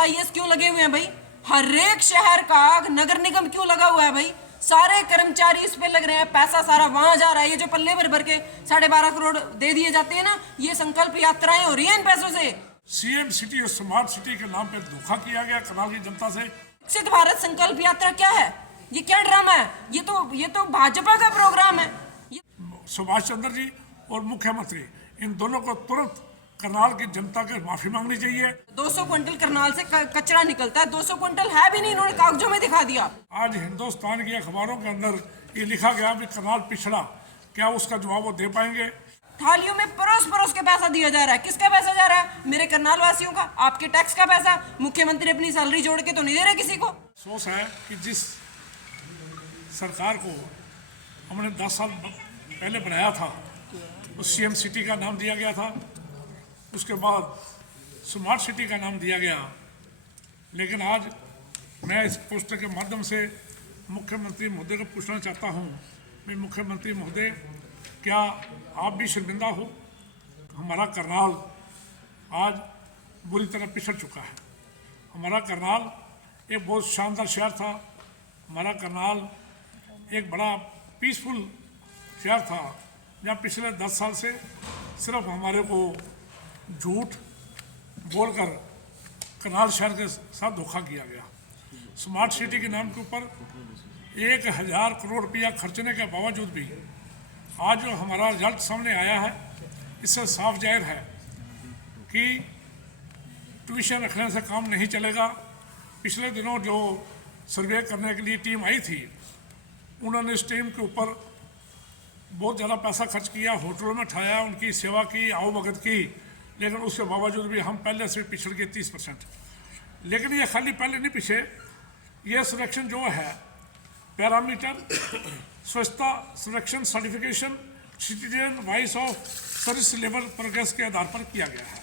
IAS क्यों लगे हुए हैं भाई? हर एक शहर का नगर निगम क्यों लगा हुआ है भाई? सारे कर्मचारी इस पे लग रहे हैं, पैसा सारा वहां जा रहा है। ये जो पल्ले भर भर के 12.5 करोड़ दे दिए जाते हैं ना, ये संकल्प यात्राएं हो रही हैं इन पैसों से। सीएम सिटी और स्मार्ट सिटी के नाम पे धोखा किया गया करनाल की जनता से। विकसित भारत संकल्प यात्रा क्या है? ये क्या ड्रामा है? ये तो भाजपा का प्रोग्राम है। सुभाष चंद्र जी और मुख्यमंत्री इन दोनों को तुरंत करनाल की जनता के माफी मांगनी चाहिए। 200 क्विंटल करनाल से कचरा निकलता है, 200 क्विंटल है भी नहीं, इन्होंने कागजों में दिखा दिया। आज हिंदुस्तान की अखबारों के अंदर ये लिखा गया कि करनाल पिछड़ा, क्या उसका जवाब वो दे पाएंगे? थालियों में परोस परोस के पैसा दिया जा रहा है। किसका पैसा जा रहा है? मेरे करनाल वासियों का, आपके टैक्स का पैसा। मुख्यमंत्री अपनी सैलरी जोड़ के तो नहीं दे रहे किसी को। अफसोस है कि जिस सरकार को हमने 10 साल पहले बनाया था, उस सीएम सिटी का नाम दिया गया था, उसके बाद स्मार्ट सिटी का नाम दिया गया। लेकिन आज मैं इस पोस्टर के माध्यम से मुख्यमंत्री महोदय को पूछना चाहता हूं, मैं मुख्यमंत्री महोदय, क्या आप भी शर्मिंदा हो? हमारा करनाल आज बुरी तरह पिछड़ चुका है। हमारा करनाल एक बहुत शानदार शहर था, हमारा करनाल एक बड़ा पीसफुल शहर था, जहाँ पिछले 10 साल से सिर्फ हमारे को झूठ बोलकर करनाल शहर के साथ धोखा किया गया। स्मार्ट सिटी के नाम के ऊपर 1000 करोड़ रुपया खर्चने के बावजूद भी आज जो हमारा रिजल्ट सामने आया है, इससे साफ जाहिर है कि ट्यूशन रखने से काम नहीं चलेगा। पिछले दिनों जो सर्वे करने के लिए टीम आई थी, उन्होंने इस टीम के ऊपर बहुत ज़्यादा पैसा खर्च किया, होटलों में ठहराया, उनकी सेवा की, आवभगत की, लेकिन उसके बावजूद भी हम पहले से पिछड़ गए 30%। लेकिन ये खाली पहले नहीं पीछे, ये सिलेक्शन जो है पैरामीटर स्वच्छता selection certification citizen wise of service level progress के आधार पर किया गया है।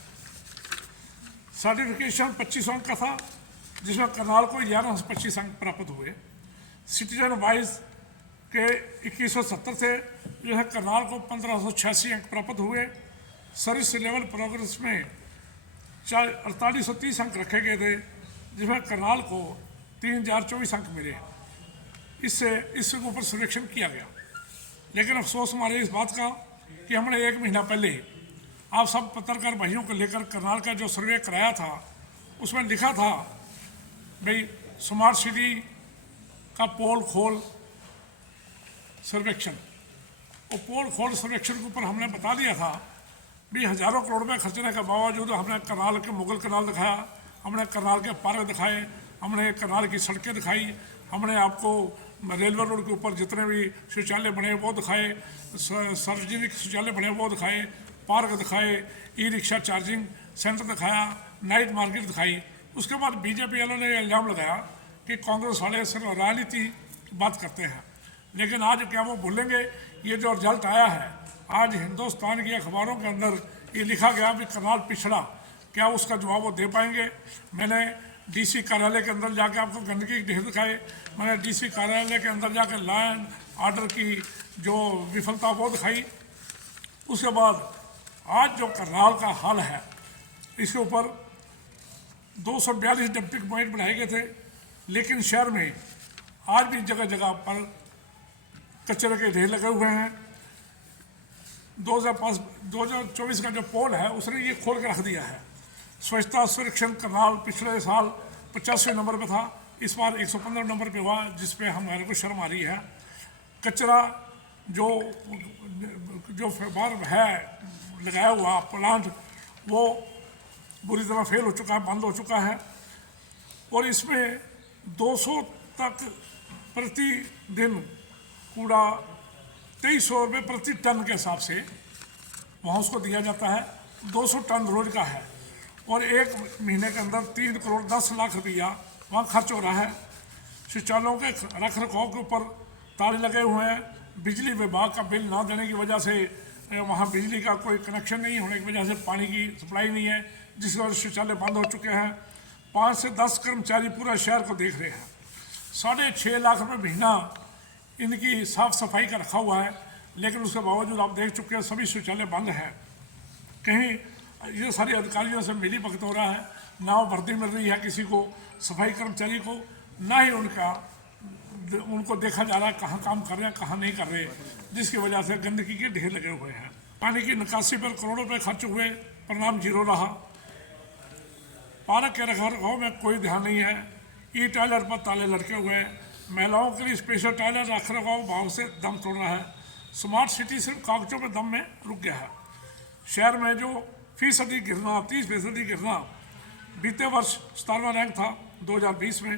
सर्टिफिकेशन 25 अंक का था, जिसमें करनाल को 11 से 25 अंक प्राप्त हुए। सिटीजन वाइज के 2170 से जो है करनाल को 1586 अंक प्राप्त हुए। सर्विस लेवल प्रोग्रेस में 4830 अंक रखे गए थे, जिसमें करनाल को 3024 अंक मिले। इससे ऊपर सिलेक्शन किया गया। लेकिन अफसोस हमारे इस बात का कि हमने 1 महीना पहले आप सब पत्रकार भाइयों को लेकर करनाल का जो सर्वे कराया था, उसमें लिखा था भाई स्मार्ट सिटी का पोल खोल सर्वेक्षण। और पोल खोल सर्वेक्षण के ऊपर हमने बता दिया था भी हज़ारों करोड़ रुपये खर्चने के बावजूद हमने करनाल के मुगल कनाल दिखाया, हमने करनाल के पार्क दिखाए, हमने करनाल की सड़कें दिखाई, हमने आपको रेलवे रोड के ऊपर जितने भी शौचालय बने वो दिखाए, सार्वजनिक शौचालय बने वो दिखाए, पार्क दिखाए, ई रिक्शा चार्जिंग सेंटर दिखाया, नाइट मार्केट दिखाई। उसके बाद बीजेपी वालों ने इल्ज़ाम लगाया कि कांग्रेस वाले सिर्फ राजनीति की बात करते हैं। लेकिन आज क्या वो भूलेंगे? ये जो रिजल्ट आया है, आज हिंदुस्तान की अखबारों के अंदर ये लिखा गया कि करनाल पिछड़ा, क्या उसका जवाब वो दे पाएंगे? मैंने डीसी कार्यालय के अंदर जाकर आपको गंदगी के ढेर दिखाए, मैंने डीसी कार्यालय के अंदर जाकर लॉ एंड ऑर्डर की जो विफलता वो दिखाई। उसके बाद आज जो करनाल का हाल है, इसके ऊपर 242 डंपिंग पॉइंट बनाए गए थे, लेकिन शहर में आज भी जगह जगह पर कचरे के ढेर लगे हुए हैं। 2024 का जो पोल है, उसने ये खोल के रख दिया है। स्वच्छता सर्वेक्षण करनाल पिछले साल 85वें नंबर पे था, इस बार 115 नंबर पे हुआ, जिस पे हमारे को शर्म आ रही है। कचरा जो बार है लगाया हुआ प्लांट, वो बुरी तरह फेल हो चुका है, बंद हो चुका है। और इसमें 200 तक प्रतिदिन कूड़ा 2300 रुपये प्रति टन के हिसाब से वहाँ उसको दिया जाता है। 200 टन रोज का है और 1 महीने के अंदर 3 करोड़ 10 लाख रुपया वहाँ खर्च हो रहा है। शौचालयों के रख रखाव के ऊपर ताले लगे हुए हैं। बिजली विभाग का बिल ना देने की वजह से वहाँ बिजली का कोई कनेक्शन नहीं होने की वजह से पानी की सप्लाई नहीं है, जिसकी वजह से शौचालय बंद हो चुके हैं। 5 से 10 कर्मचारी पूरा शहर को देख रहे हैं। 6.5 लाख रुपये महीना इनकी साफ सफाई का रखा हुआ है, लेकिन उसके बावजूद आप देख चुके हैं सभी शौचालय बंद हैं। कहीं ये सारे अधिकारियों से मिली भगत हो रहा है, ना वो भर्ती मिल रही है किसी को, सफाई कर्मचारी को, ना ही उनको देखा जा रहा है कहाँ काम कर रहे हैं कहाँ नहीं कर रहे, जिसकी वजह से गंदगी के ढेर लगे हुए हैं। पानी की निकासी पर करोड़ों रुपए खर्च हुए, परिणाम जीरो रहा। पार्क के रखरखाव में कोई ध्यान नहीं है, ई टॉयलेट पर ताले लटके हुए हैं, महिलाओं के लिए स्पेशल टॉयलेट रखरखाव भाव से दम तोड़ रहा है। स्मार्ट सिटी सिर्फ कागजों में दम में रुक गया है। शहर में जो 30% गिरना 30% गिरना बीते वर्ष 17वां रैंक था, 2020 में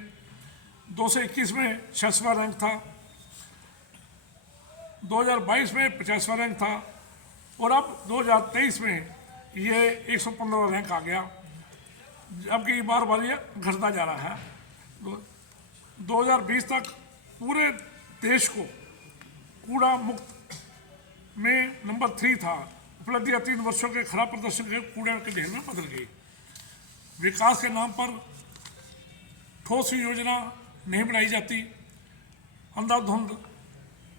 221 में 66वां रैंक था, 2022 में 50वां रैंक था और अब 2023 में ये 115वां रैंक आ गया, जबकि बार बार ये घटता जा रहा है। 2020 तक पूरे देश को कूड़ा मुक्त में नंबर 3 था। उपलब्धियां 3 वर्षों के खराब प्रदर्शन के कूड़े के ढेर में बदल गई। विकास के नाम पर ठोस योजना नहीं बनाई जाती, अंधाधुंध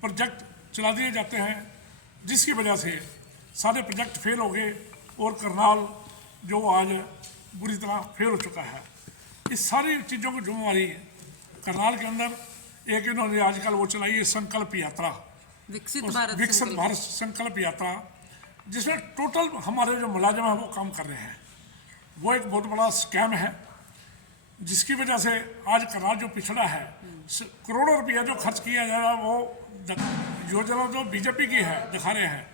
प्रोजेक्ट चला दिए जाते हैं, जिसकी वजह से सारे प्रोजेक्ट फेल हो गए और करनाल जो आज बुरी तरह फेल हो चुका है। इस सारी चीज़ों की जिम्मेवारी करनाल के अंदर एक इन्होंने आजकल वो चलाई है संकल्प यात्रा, विकसित भारत संकल्प यात्रा, जिसमें टोटल हमारे जो मुलाजिम हैं वो काम कर रहे हैं। वो एक बहुत बड़ा स्कैम है, जिसकी वजह से आज करनाल जो पिछड़ा है, करोड़ों रुपया जो खर्च किया जा रहा है वो योजना जो बीजेपी की है दिखा रहे हैं,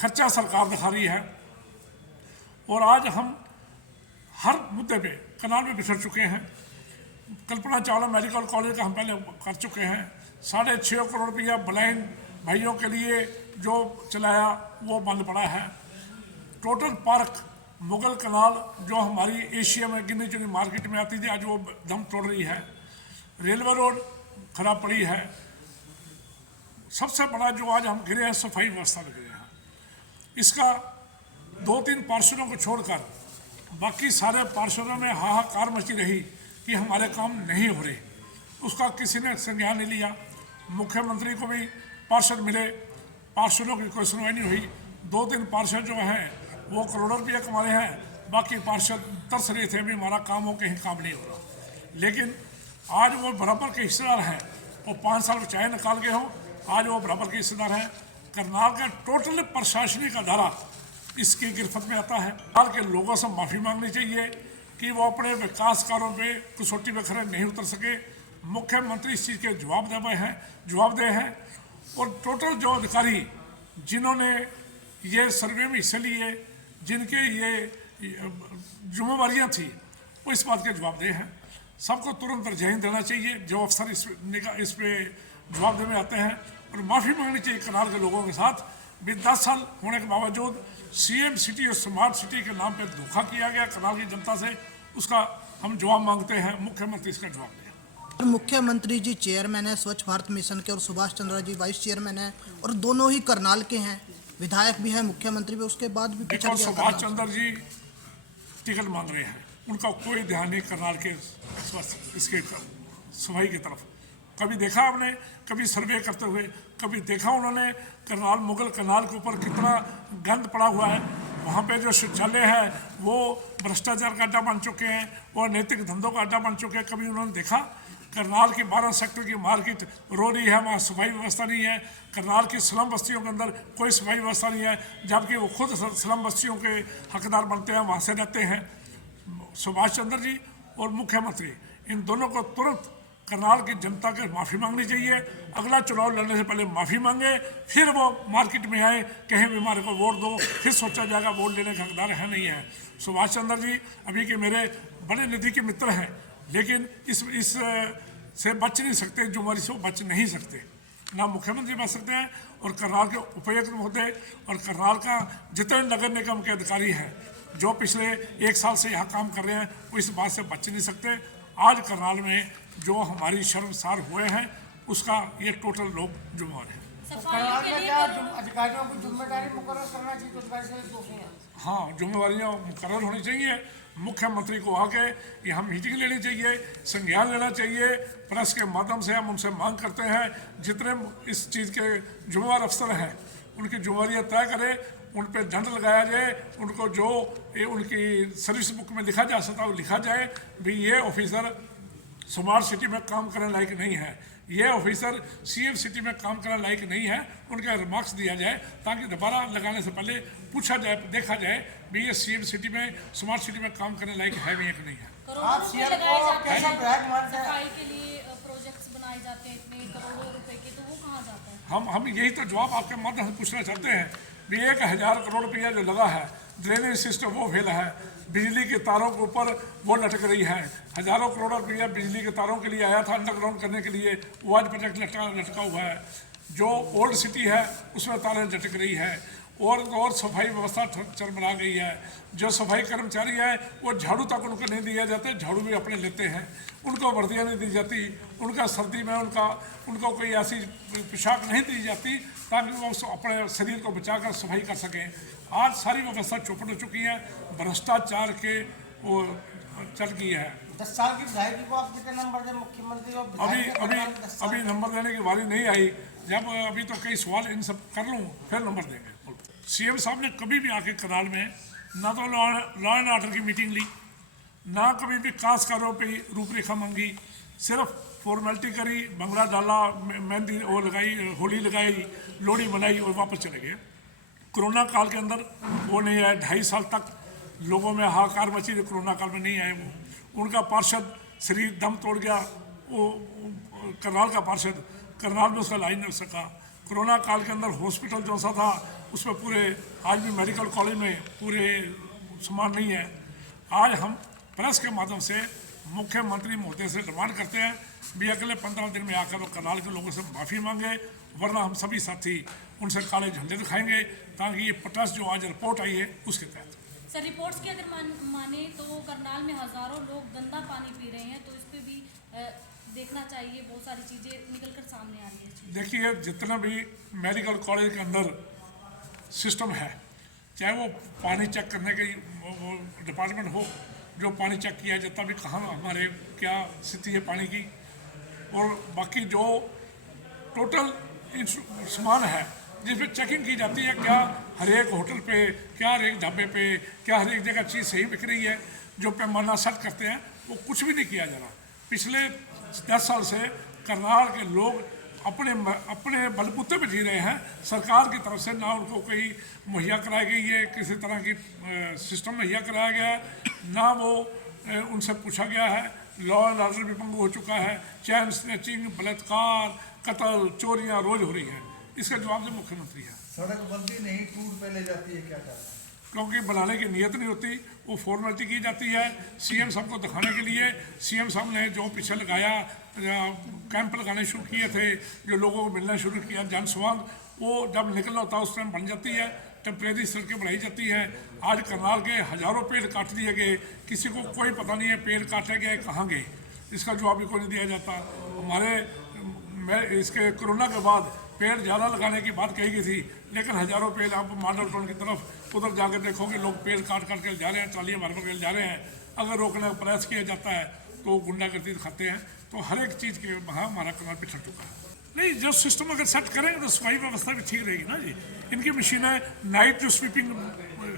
खर्चा सरकार दिखा रही है। और आज हम हर मुद्दे पे करनाल में बिछड़ चुके हैं। कल्पना चावला मेडिकल कॉलेज का हम पहले कर चुके हैं, 6.5 करोड़ रुपया ब्लाइंड भाइयों के लिए जो चलाया वो बंद पड़ा है। टोटल पार्क मुगल कनाल जो हमारी एशिया में गिनी चुनी मार्केट में आती थी, आज वो दम तोड़ रही है। रेलवे रोड खराब पड़ी है। सबसे बड़ा जो आज हम गिरे हैं सफाई व्यवस्था में गिरे हैं। इसका 2-3 पार्षदों को छोड़कर बाकी सारे पार्षदों में हाहाकार मची रही कि हमारे काम नहीं हो रहे, उसका किसी ने संज्ञान नहीं लिया। मुख्यमंत्री को भी पार्षद मिले, पार्षदों की कोई सुनवाई नहीं हुई। 2-3 पार्षद जो हैं वो करोड़ों रुपया कमा रहे हैं, बाकी पार्षद तरस रहे थे भी हमारा काम हो, कहीं काम नहीं हो रहा। लेकिन आज वो बराबर के हिस्सेदार हैं, वो 5 साल चाहे निकाल के हों, आज वो बराबर के हिस्सेदार हैं। करनाल का टोटल प्रशासनिक अदारा इसकी गिरफ्त में आता है। करनाल के लोगों से माफ़ी मांगनी चाहिए कि वो अपने विकास कार्यों पे कसौटी में खड़े नहीं उतर सके। मुख्यमंत्री इस चीज़ के जवाबदेह हैं और टोटल जो अधिकारी जिन्होंने ये सर्वे में हिस्से लिए, जिनके ये जिम्मेवारियाँ थी, वो इस बात के जवाबदेह हैं। सबको तुरंत रजाई देना चाहिए जो अफसर इस पे जवाबदेह में आते हैं, और माफ़ी मांगनी चाहिए करनाल के लोगों के साथ भी 10 साल होने के बावजूद सीएम सिटी और स्मार्ट सिटी के नाम पे धोखा किया गया करनाल की जनता से। उसका हम जवाब मांगते हैं, मुख्यमंत्री इसका जवाब दें। मुख्यमंत्री जी चेयरमैन है स्वच्छ भारत मिशन के और सुभाष चंद्रा जी वाइस चेयरमैन है और दोनों ही करनाल के हैं, विधायक भी हैं, मुख्यमंत्री भी, उसके बाद भी देखो सुभाष चंद्र जी टिकट मांग रहे हैं, उनका कोई ध्यान नहीं करनाल के इसके सफाई की तरफ। कभी देखा आपने कभी सर्वे करते हुए, कभी देखा उन्होंने करनाल मुगल करनाल के ऊपर कितना गंद पड़ा हुआ है? वहाँ पे जो शौचालय है वो भ्रष्टाचार का अड्डा बन चुके हैं और नैतिक धंधों का अड्डा बन चुके हैं। कभी उन्होंने देखा? करनाल की 12 सेक्टर की मार्केट रो रही है, वहाँ सफाई व्यवस्था नहीं है। करनाल की स्लम बस्तियों के अंदर कोई सफाई व्यवस्था नहीं है, जबकि वो खुद स्लम बस्तियों के हकदार बनते हैं, वहाँ से रहते हैं। सुभाष चंद्र जी और मुख्यमंत्री इन दोनों को तुरंत करनाल की जनता के माफ़ी मांगनी चाहिए। अगला चुनाव लड़ने से पहले माफ़ी मांगे, फिर वो मार्केट में आए, कहें भी हमारे को वोट दो, फिर सोचा जाएगा वोट लेने का हकदार है नहीं है। सुभाष चंद्र जी अभी के मेरे बड़े निधि के मित्र हैं, लेकिन इस से बच नहीं सकते, जुम्मेवारी से बच नहीं सकते। ना मुख्यमंत्री बच सकते हैं और करनाल के उपायुक्त महोदय और करनाल का जितने नगर निगम के अधिकारी हैं जो पिछले 1 साल से यहाँ काम कर रहे हैं, वो इस बात से बच नहीं सकते। आज करनाल में जो हमारी शर्मसार हुए हैं उसका ये टोटल लोग जुम्मेवार हैं। अधिकारियों को जिम्मेदारी मुकर्रर करना चाहिए, अधिकारी से दोषी हैं। हाँ, जिम्मेवारियाँ मुकर्रर होनी चाहिए। मुख्यमंत्री को आके यहाँ मीटिंग लेनी चाहिए, संज्ञान लेना चाहिए। प्रेस के माध्यम से हम उनसे मांग करते हैं जितने इस चीज़ के जिम्मेवार अफसर हैं उनकी जिम्मेवारियाँ तय करें उन पर दंड लगाया जाए, उनको जो उनकी सर्विस बुक में लिखा जा सकता है वो लिखा जाए भी ये ऑफिसर स्मार्ट सिटी में काम करने लायक नहीं है, ये ऑफिसर सीएम सिटी में काम करने लायक नहीं है, उनका रिमार्क्स दिया जाए ताकि दोबारा लगाने से पहले पूछा जाए, देखा जाए भी ये सीएम सिटी में स्मार्ट सिटी में काम करने लायक है भी या नहीं है। आप सीएम को कैसा विधायक मानते हैं? सफाई के लिए प्रोजेक्ट्स बनाए जाते हैं इतने करोड़ों रुपए के, तो वो कहाँ जाता है? हम यही तो जवाब आपके माध्यम से पूछना चाहते हैं भी 1000 करोड़ रुपया जो लगा है, ड्रेनेज सिस्टम वो फेल है, बिजली के तारों के ऊपर वो लटक रही है, हजारों करोड़ रुपया बिजली के तारों के लिए आया था अंडरग्राउंड करने के लिए, वो आज प्रोजेक्ट लटका हुआ है। जो ओल्ड सिटी है उसमें तारें लटक रही है और सफाई व्यवस्था चरमरा गई है। जो सफाई कर्मचारी है वो झाड़ू तक उनको नहीं दिया जाता, झाड़ू भी अपने लेते हैं, उनको वर्दियाँ नहीं दी जाती, उनका सर्दी में उनको कोई ऐसी पोशाक नहीं दी जाती ताकि वो अपने शरीर को बचाकर सफाई कर सकें। आज सारी व्यवस्था चौपट हो चुकी है, भ्रष्टाचार के वो चल गई है। 10 साल की विधायकी को आप कितने नंबर दें? मुख्यमंत्री और विधायक के परिणाम 10 साल। अभी नंबर देने की बारी नहीं आई, जब अभी तो कई सवाल इन सब कर लूँ फिर नंबर देंगे। सीएम साहब ने कभी भी आके करनाल में ना तो लॉ एंड ऑर्डर की मीटिंग ली, ना कभी भी कास्ट कारों पे रूपरेखा मांगी, सिर्फ फॉर्मेलिटी करी, भंगड़ा डाला, मेहंदी वो लगाई, होली लगाई, लोहड़ी मनाई और वापस चले गए। कोरोना काल के अंदर वो नहीं आए, 2.5 साल तक लोगों में हाहाकार मची, जो कोरोना काल में नहीं आए वो। उनका पार्षद शरीर दम तोड़ गया, वो करनाल का पार्षद करनाल में उसका ला ही नहीं सका। कोरोना काल के अंदर हॉस्पिटल जो सा था उसमें पूरे आज भी मेडिकल कॉलेज में पूरे सामान नहीं है। आज हम प्रेस के माध्यम से मुख्यमंत्री महोदय से डिमांड करते हैं भी अगले 15 दिन में आकर वो करनाल के लोगों से माफ़ी मांगे, वरना हम सभी साथी उनसे काले झंडे दिखाएंगे ताकि ये पटस जो आज रिपोर्ट आई है उसके तहत। सर, रिपोर्ट्स की अगर माने तो करनाल में हजारों लोग गंदा पानी पी रहे हैं, तो इस पर भी देखना चाहिए, बहुत सारी चीज़ें निकल कर सामने आ रही है। देखिए, जितना भी मेडिकल कॉलेज के अंदर सिस्टम है, चाहे वो पानी चेक करने के वो डिपार्टमेंट हो, जो पानी चेक किया जाता भी कहाँ हमारे क्या स्थिति है पानी की, और बाकी जो टोटल सामान है जिसमें चेकिंग की जाती है, क्या हर एक होटल पे, क्या हर एक ढाबे पे, क्या हर एक जगह चीज़ सही बिक रही है, जो पैमाना सेट करते हैं वो कुछ भी नहीं किया जा रहा। पिछले 10 साल से करनाल के लोग अपने बलबूते पे जी रहे हैं, सरकार की तरफ से ना उनको कोई मुहैया कराई गई है, किसी तरह की सिस्टम मुहैया कराया गया है, ना वो उनसे पूछा गया है। लॉ एंड ऑर्डर भी भंग हो चुका है, चैन स्नैचिंग, बलात्कार, कत्ल, चोरियां रोज हो रही हैं। इसका जवाब जो मुख्यमंत्री है। सड़क बंदी नहीं, टूट पे ले जाती है, क्या कहना है? क्योंकि बनाने की नीयत नहीं होती, वो फॉर्मेलिटी की जाती है सीएम साहब को दिखाने के लिए। सीएम साहब ने जो पीछे लगाया, कैंप लगाने शुरू किए थे, जो लोगों को मिलना शुरू किया, जन संवाद, वो जब निकलना होता है उस टाइम बन जाती है, टेम्परेरी सड़कें बढ़ाई जाती है। आज करनाल के हजारों पेड़ काट दिए गए, किसी को कोई पता नहीं है पेड़ काटे गए कहाँ गए, इसका जवाब भी कोई नहीं दिया जाता। इसके कोरोना के बाद पेड़ ज़्यादा लगाने की बात कही गई थी, लेकिन हजारों पेड़ आप मॉडल टाउन की तरफ उधर जाकर देखोगे लोग पेड़ काट काट के जा रहे हैं, ट्रालियाँ भर भर के जा रहे हैं। अगर रोकने का प्रयास किया जाता है तो गुंडागर्दी दिखाते हैं। तो हर एक चीज़ के वहाँ हमारा करनाल पिछड़ चुका है। नहीं, जो सिस्टम अगर सेट करेंगे तो सफाई व्यवस्था भी ठीक रहेगी ना जी। इनकी मशीनें नाइट जो स्वीपिंग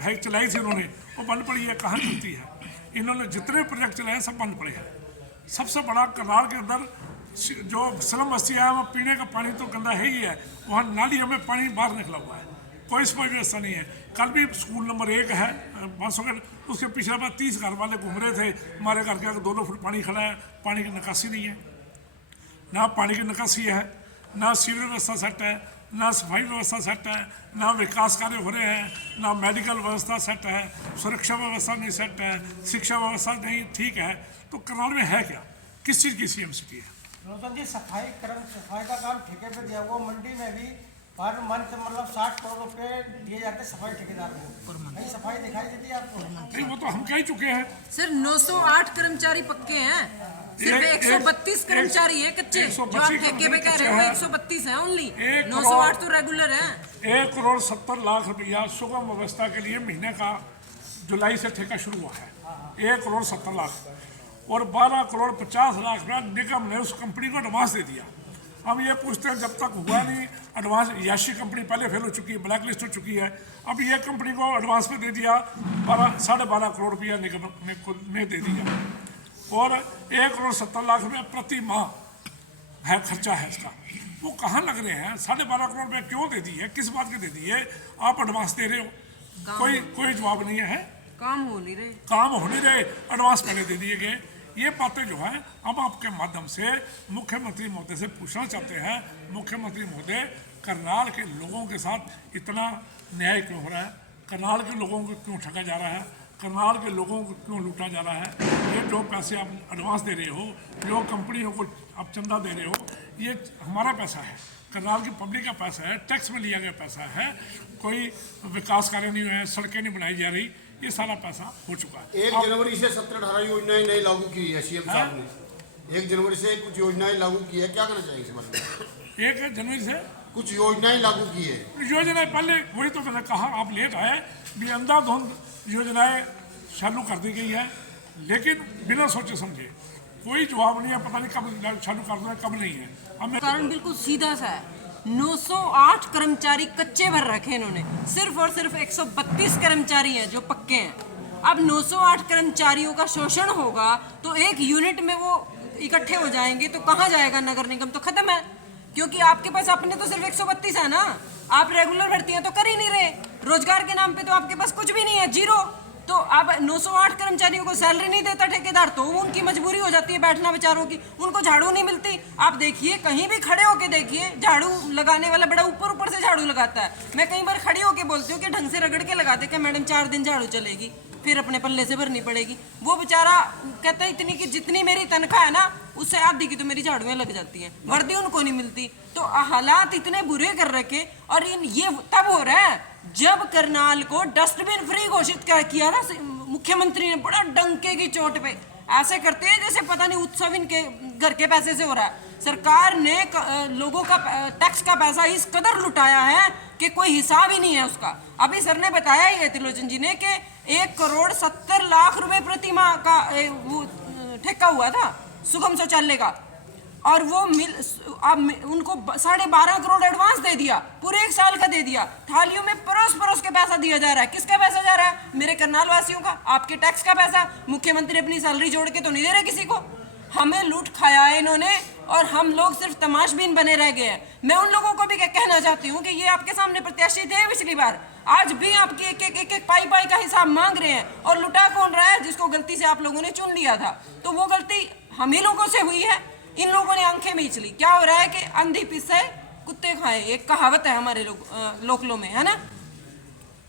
है चलाई थी उन्होंने, वो बंद पड़ी है, कहाँ चलती है? इन्होंने जितने प्रोजेक्ट चलाए सब बंद पड़े हैं। सबसे बड़ा करनाल के अंदर जो स्लम बस्ती है वहाँ पीने का पानी तो गंदा है ही है, वहाँ नालियों में पानी बाहर निकला हुआ है, कोई सफाई व्यवस्था नहीं है। कल भी स्कूल नंबर 1 है 500 उसके पिछले बार 30 घर वाले घूम रहे थे, हमारे घर के आगे 2-2 फुट पानी खड़ा है, पानी की निकासी नहीं है, ना पानी की निकासी है, ना सीवर व्यवस्था सेट है, ना सफाई व्यवस्था सेट है, ना विकास कार्य हो रहे हैं, ना मेडिकल व्यवस्था सेट है, सुरक्षा व्यवस्था नहीं सेट है, शिक्षा व्यवस्था नहीं ठीक है। तो करनाल में है क्या, किस चीज़ की सीएम सिटी है? रोशन जी, सफाई का काम ठेके पे दिया हुआ, मंडी में भी पर मंथ मतलब 60 करोड़ रुपए दिए जाते हैं सफाई ठेकेदार को, नहीं सफाई दिखाई देती है आपको? नहीं, वो तो हम कह ही चुके हैं। सिर्फ 908 कर्मचारी पक्के हैं, सिर्फ 132 कर्मचारी है कच्चे, जो आप ठेके पे कह रहे हो 132 है ओनली, 908 तो रेगुलर है। 1,70,00,000 रुपया सुगम व्यवस्था के लिए महीने का जुलाई से ठेका शुरू हुआ है, 1,70,00,000, और 12,50,00,000 रुपया निगम ने उस कंपनी को एडवांस दे दिया। हम ये पूछते हैं जब तक हुआ नहीं एडवांस याशी कंपनी पहले फेल हो चुकी है, ब्लैक लिस्ट हो चुकी है। अब ये कंपनी को एडवांस में दे दिया 12.5 करोड़ रुपया निगम ने दे दिया, और 1,70,00,000 रुपया प्रति माह है खर्चा है इसका। वो कहाँ लग रहे हैं? 12.5 करोड़ रुपया क्यों दे दिए, किस बात के दे दिए? आप एडवांस दे रहे हो, कोई जवाब नहीं है। काम हो नहीं रहे, एडवांस पहले दे दिए गए। ये बातें जो है हम आपके माध्यम से मुख्यमंत्री महोदय से पूछना चाहते हैं, मुख्यमंत्री महोदय, करनाल के लोगों के साथ इतना न्याय क्यों हो रहा है? करनाल के लोगों को क्यों ठगा जा रहा है? करनाल के लोगों को क्यों लूटा जा रहा है? ये जो पैसे आप एडवांस दे रहे हो, जो कंपनियों को आप चंदा दे रहे हो, ये हमारा पैसा है, करनाल की पब्लिक का पैसा है, टैक्स में लिया गया पैसा है। कोई विकास कार्य नहीं हुए हैं, सड़कें नहीं बनाई जा रही, ये सारा पैसा हो चुका है। 1 जनवरी से 17-18 योजनाएं नई लागू की है सीएम साहब ने। 1 जनवरी से कुछ योजनाएं लागू की है, क्या करना चाहिए इस बारे में? 1 जनवरी से कुछ योजनाएं लागू की है। योजनाएं पहले, वही तो मैंने कहा, आप लेट आए, भी अंधाधुंध योजनाएं चालू कर दी गई है, लेकिन बिना सोचे समझे। कोई जवाब नहीं है, पता नहीं कब चालू करना है, कब नहीं है। हमें कारण बिल्कुल सीधा सा है। 908 कर्मचारी कच्चे भर रखे इन्होंने, सिर्फ और सिर्फ 132 कर्मचारी हैं जो पक्के हैं। अब 908 कर्मचारियों का शोषण होगा तो एक यूनिट में वो इकट्ठे हो जाएंगे, तो कहाँ जाएगा नगर निगम? तो खत्म है, क्योंकि आपके पास अपने तो सिर्फ 132 है ना। आप रेगुलर भर्तियां तो कर ही नहीं रहे, रोजगार के नाम पे तो आपके पास कुछ भी नहीं है, जीरो। तो अब 908 कर्मचारियों को सैलरी नहीं देता ठेकेदार, तो उनकी मजबूरी हो जाती है बैठना बेचारों की, उनको झाड़ू नहीं मिलती। आप देखिए, कहीं भी खड़े होके देखिए, झाड़ू लगाने वाला बड़ा ऊपर से झाड़ू लगाता है। मैं कई बार खड़ी होके बोलती हूँ कि ढंग से रगड़ के लगा दे कि मैडम 4 दिन झाड़ू चलेगी, फिर अपने पल्ले से भरनी पड़ेगी। वो बेचारा कहता है इतनी कि जितनी मेरी तनख्वाह है ना, उससे आधी की तो मेरी झाड़ुएं लग जाती हैं, वर्दी उनको नहीं मिलती। तो हालात इतने बुरे कर रखे, और ये तब हो रहा है जब करनाल को डस्टबिन फ्री घोषित किया था मुख्यमंत्री ने, बड़ा डंके की चोट पे। ऐसे करते हैं जैसे पता नहीं उत्सव इनके घर के पैसे से हो रहा है। सरकार ने लोगों का टैक्स का पैसा इस कदर लुटाया है कि कोई हिसाब ही नहीं है उसका। अभी सर ने बताया ही है, त्रिलोचन जी ने, कि 1,70,00,000 रुपए प्रति माह का वो ठेका हुआ था सुगम शौचालय का, और वो अब उनको 12.5 करोड़ एडवांस दे दिया, पूरे 1 साल का दे दिया। थालियों में परोस के पैसा दिया जा रहा है। किसका पैसा जा रहा है? मेरे करनाल वासियों का, आपके टैक्स का पैसा। मुख्यमंत्री अपनी सैलरी जोड़ के तो नहीं दे रहे किसी को। हमें लूट खाया है इन्होंने, और हम लोग सिर्फ तमाशबीन बने रह गए हैं। मैं उन लोगों को भी कहना चाहती हूँ कि ये आपके सामने प्रत्याशी थे पिछली बार, आज भी आपकी एक पाई का हिसाब मांग रहे हैं। और लुटा कौन रहा है? जिसको गलती से आप लोगों ने चुन लिया था, तो वो गलती हम ही लोगों से हुई है। इन लोगों ने आंखें मीच ली। क्या हो रहा है कि अंधी पिस्से कुत्ते खाए, एक कहावत है हमारे लोकलों में, है ना।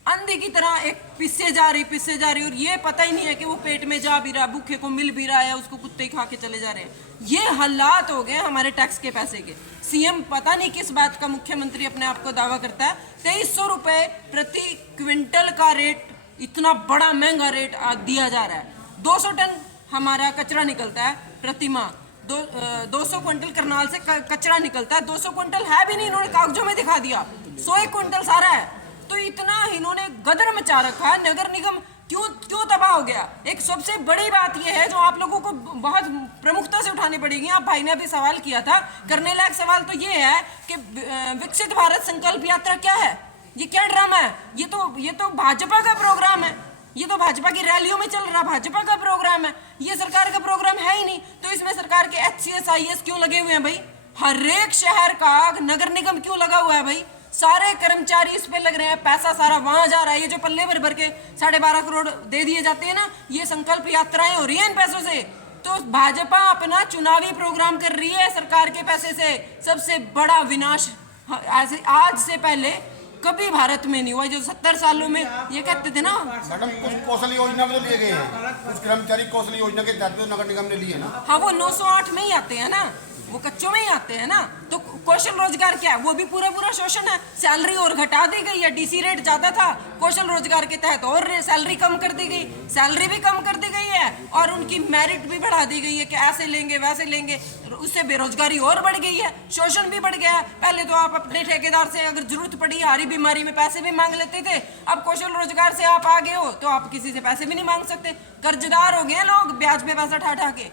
अंधी की तरह एक पिस्से जा रही, और ये पता ही नहीं है कि वो पेट में जा भी रहा, भूखे को मिल भी रहा है, उसको कुत्ते खा के चले जा रहे हैं। ये हालात हो गए हमारे टैक्स के पैसे के। सीएम पता नहीं किस बात का मुख्यमंत्री अपने आप को दावा करता है। 2300 रुपए प्रति क्विंटल का रेट, इतना बड़ा महंगा रेट दिया जा रहा है। 200 टन हमारा कचरा निकलता है प्रति माह, 200 क्विंटल करनाल से कचरा निकलता है। 200 क्विंटल है भी नहीं, इन्होंने कागजों में दिखा दिया, 100 क्विंटल सारा है। तो इतना इन्होंने गदर मचा रखा है। नगर निगम क्यों तबाह हो गया? एक सबसे बड़ी बात यह है जो आप लोगों को बहुत प्रमुखता से उठानी पड़ेगी। आप भाई ने अभी सवाल किया था, करने लायक सवाल तो ये है कि विकसित भारत संकल्प यात्रा क्या है? ये क्या ड्रामा है? ये तो भाजपा का प्रोग्राम है, ये तो भाजपा की रैलियों में चल रहा भाजपा का प्रोग्राम है, ये सरकार का प्रोग्राम है ही नहीं। तो इसमें सरकार के HCS IAS क्यों लगे हुए हैं भाई? हर एक शहर का नगर निगम क्यों लगा हुआ है भाई? सारे कर्मचारी इस पे लग रहे हैं, पैसा सारा वहां जा रहा है। ये जो पल्ले भर के 12.5 करोड़ दे दिए जाते हैं ना, ये संकल्प यात्राएं हो रही है इन पैसों से। तो भाजपा अपना चुनावी प्रोग्राम कर रही है सरकार के पैसे से। सबसे बड़ा विनाश आज से पहले कभी भारत में नहीं हुआ। जो 70 सालों में ये कहते थे ना, मैडम कुछ कौशल योजना में तो लिए गए हैं, कुछ कर्मचारी कौशल योजना के तहत नगर निगम ने लिए ना। हाँ, वो 908 में ही आते हैं ना, वो कच्चों में ही आते हैं ना। तो कौशल रोजगार क्या है? वो भी पूरा शोषण है। सैलरी और घटा दी गई है, DC रेट ज्यादा था, कौशल रोजगार के तहत और सैलरी कम कर दी गई, सैलरी भी कम कर दी गई है, और उनकी मेरिट भी बढ़ा दी गई है कि ऐसे लेंगे वैसे लेंगे। उससे बेरोजगारी और बढ़ गई है, शोषण भी बढ़ गया है। पहले तो आप अपने ठेकेदार से अगर जरूरत पड़ी, हारी बीमारी में पैसे भी मांग लेते थे। अब कौशल रोजगार से आप आगे हो तो आप किसी से पैसे भी नहीं मांग सकते। कर्जदार हो गए लोग, ब्याज पे पैसा ठा के।